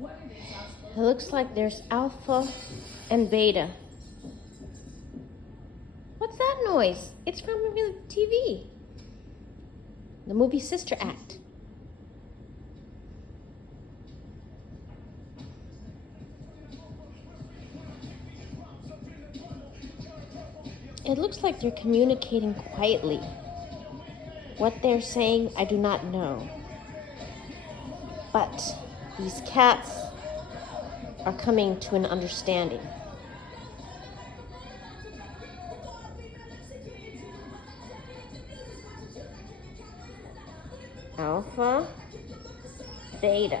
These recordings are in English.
It looks like there's alpha and beta. What's that noise? It's from the TV. The movie Sister Act. It looks like they're communicating quietly. What they're saying, I do not know. But these cats are coming to an understanding. Alpha, beta.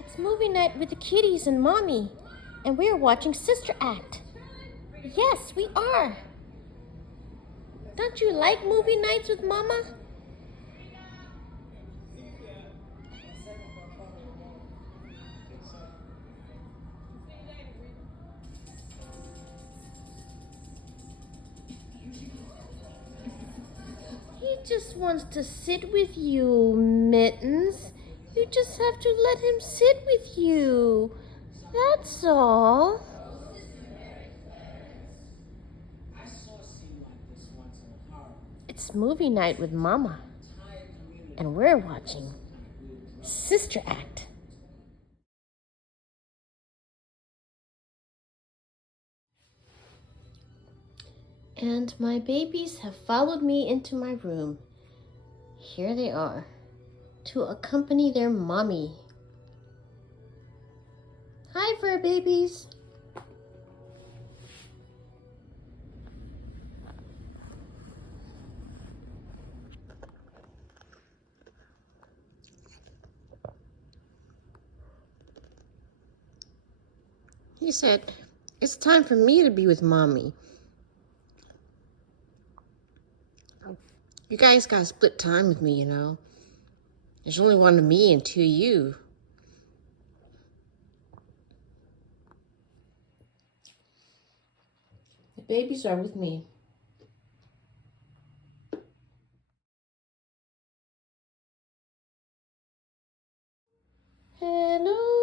It's movie night with the kitties and mommy, and we're watching Sister Act. Yes, we are. Don't you like movie nights with mama? He just wants to sit with you, Mittens. You just have to let him sit with you. That's all. It's movie night with Mama, and we're watching Sister Act. And my babies have followed me into my room. Here they are, to accompany their mommy. Hi, fur babies. He said, it's time for me to be with mommy. You guys gotta split time with me, you know. There's only one of me and two of you. The babies are with me. Hello.